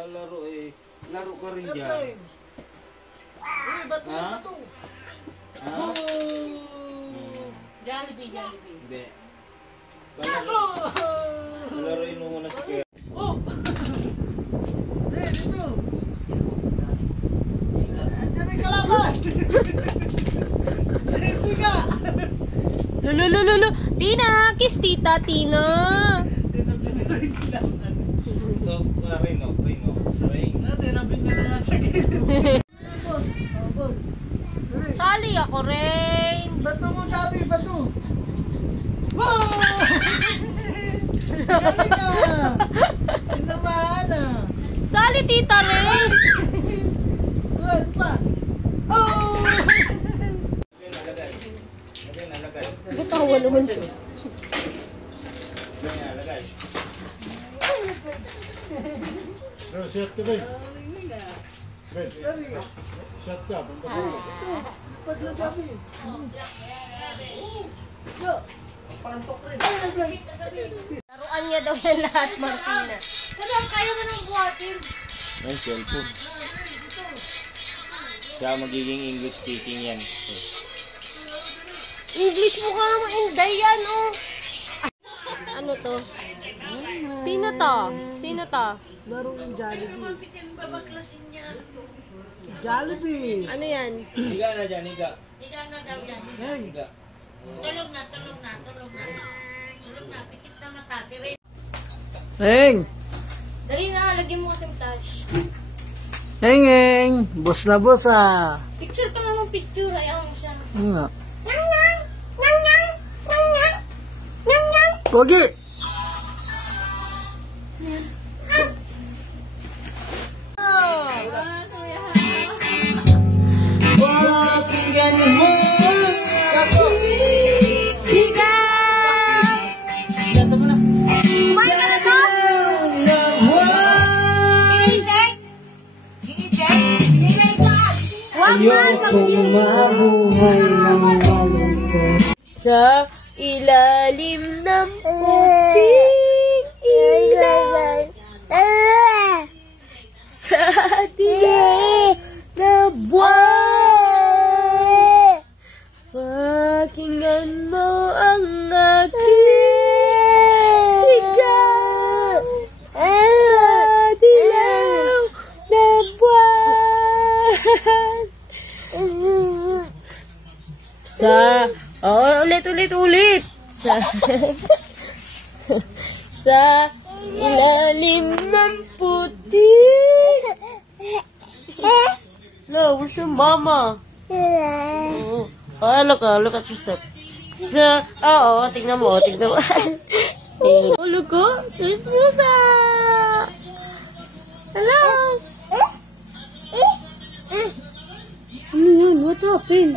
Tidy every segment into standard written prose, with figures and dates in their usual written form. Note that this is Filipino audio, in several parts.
maglalaro eh. Laro ka rin dyan. Uy, bato, bato. Ha? Jollibee, Jollibee. Hindi. Laruin mo muna si Kuya. Oh! Dito! Andiyan may kalaban! Siga! Lululululu! Tina! Kiss tita, Tina! Ito, Rain o. Rain. Tinapin niya na nga sa gilid. Sali ako, Rain! Bato mo, Gabi! Bato! Wow! Gabi ka! Tinamaan ah! Sali, tita, Rain! Tuwas pa! Oh! Nalagay. Natawa naman siya. Nalagay. Shot ka ba? Shot ka. Padla, Gabi! Yo! Pantok rin! Laruan niya daw yan lahat, Martina. Ano, kaya mo nang buhatin? Ay, cellphone. Siya magiging English speaking yan. English mo ka naman, Inday yan, oh. Ano to? Sino to? Sino to? Laro yung Jollibee. Jollibee! Ano yan? Higa na dyan, higa. Higa na daw yan. Hey! Higa. Tulog na. Tulog na, pikit na mata. Si Ray. Heng! Dali na, lagyan mo kasing touch. Heng, heng! Boss na boss ah! Picture ka naman picture, ayaw mo siya. Ano nga? Pogi! Pakinggan mo ako! Ganda mo na! Ayokong mabuhay ng malungkot. Sa ilalim ng puting ilaw, sa dilim na buwan, pakinggan mo ang aking sigaw. Sa dilim na buwan, ulit. Sa ilalim ng puti. No, where's your mama? Oh, look at yourself. Tignan mo. Oh, look, there's Musa. Hello. Ano yun? What happened?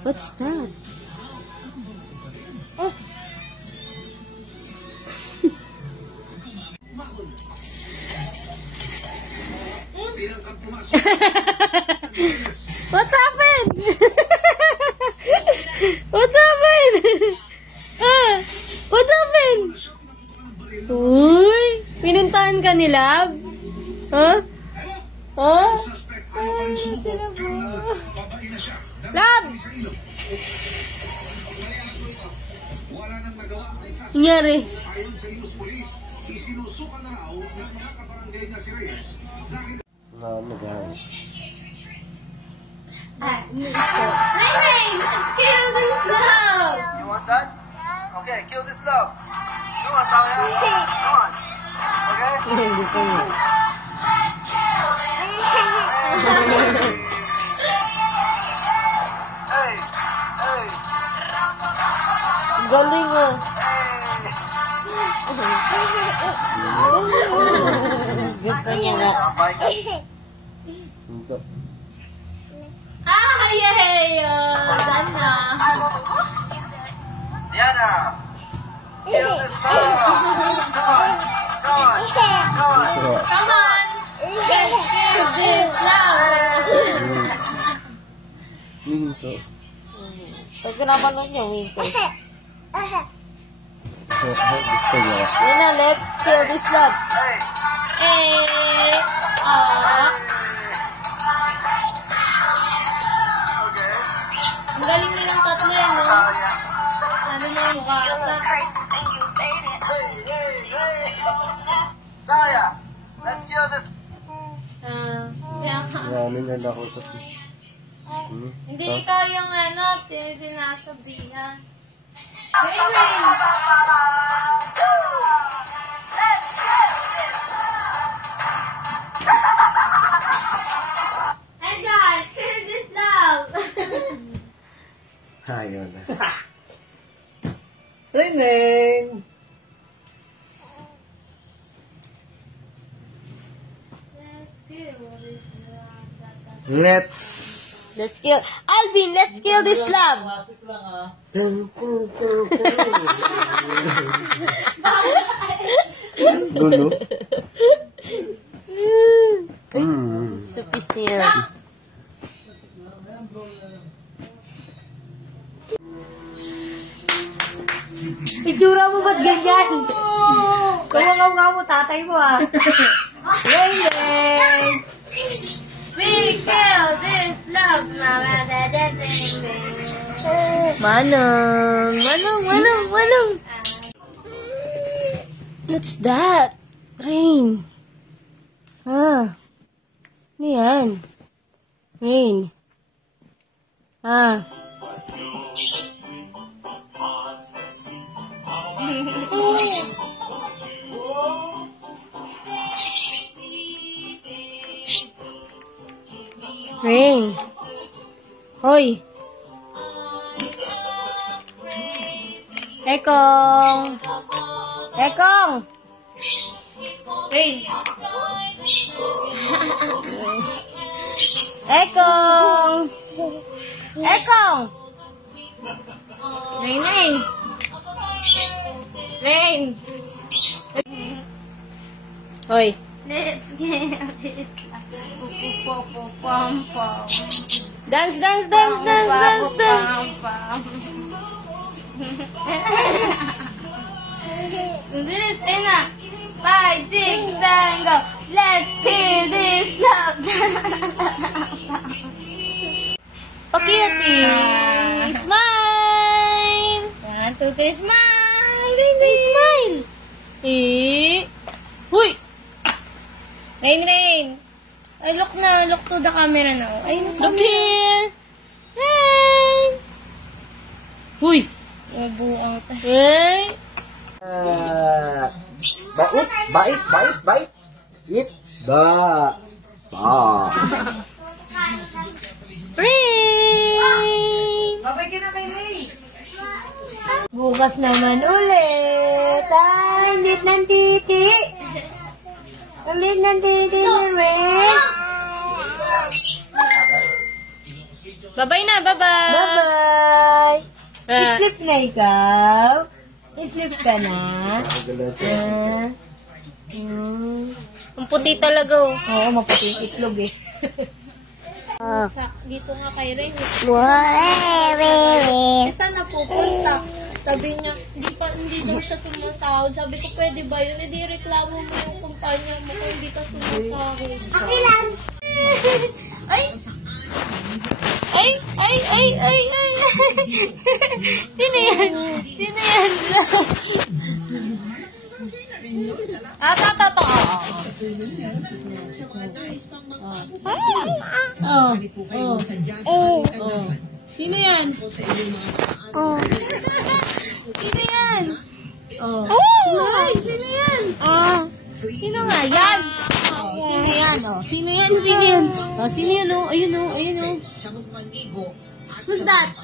What's that? What happened? What happened? What happened? Uy, pinuntahan ka ni Lab? Huh? Huh? Lab! Nangyari? Ano ba? Hey, let's kill this love! You want that? Okay, kill this love. Come on, Talia. Come on. Okay? Hindi ko yun. Hey, hey, Galing ah. hey. Gusto niya nga. Ito. Ah, yay! Saan na? Diana. Kill this love. Come on. Come on. Come on. Come on! Let's kill this love! Minto. Pag pinapanood niya, Winko. Gusto niya. Yun na, let's kill this love. Hey. Okay. Ang galing nilang tatlo yan, no? Talia. Ano na yung mukha? Talia. Let's kill this. Kaya nga. Maraming ganda ko sa... Hindi ikaw yung sinasabihan. Rain! Hey guys, kill this love! Ayaw na. Ring! Let's kill. Alvin, let's kill this love! Gulo. Sufficient. Itsura mo ba't ganyan? Kumangaw nga mo, tatay mo ah. Rain! We kill this love, mama. Manong, manong, manong, manong. What's that? Rain. Ah. Ano yan? Rain. Ah. Rain. Hoy. Ekong. Ekong. Rain. Ekong. Ekong. Rain, Rain. Rain. Hoy. Let's get it. Dance, dance, dance, dance, dance, dance. This is a 5, 6, 7, go. Let's kill this love. Pakiati. Smile. 1, 2, 3, smile. Baby, smile. Huy. Rain, Rain. Ay, look na. Look to the camera now. Ay, look here. Rain. Huy. Nabuang ta. Hey. Bait, bait, bait, bait. It, ba. Ba. Rain. Bukas naman ulit. Ay, lit ng titi. Ang lit ng titi ni Ray. Bye-bye na. Bye-bye. Bye-bye. Sleep na ikaw. Sleep ka na. Ang puti talaga, oh. Oo, maputi yung itlog eh. Dito nga kay Rain. Wait. Saan na pupunta? Sabi niya, hindi daw siya sumasahod. Sabi ko, pwede ba yun? Hindi reklamo mo yung kumpanya mo kung hindi ka sumasahod. Okay lang. Ay! Ay! Ay! Ay! Ay! Ay! Sino yan? Sino yan? Tato. Sino yan? Sino yan? Ay, sino yan? Sino nga yan? Sino yan? Sino yan? Sino yan? Sino yan? Ayun. Who's that?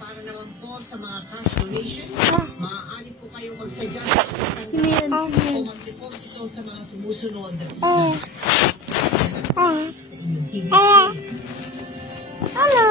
Para naman po sa mga cash donation, maaari po kayong magsadya o magdeposito sa mga sumusunod. Hello.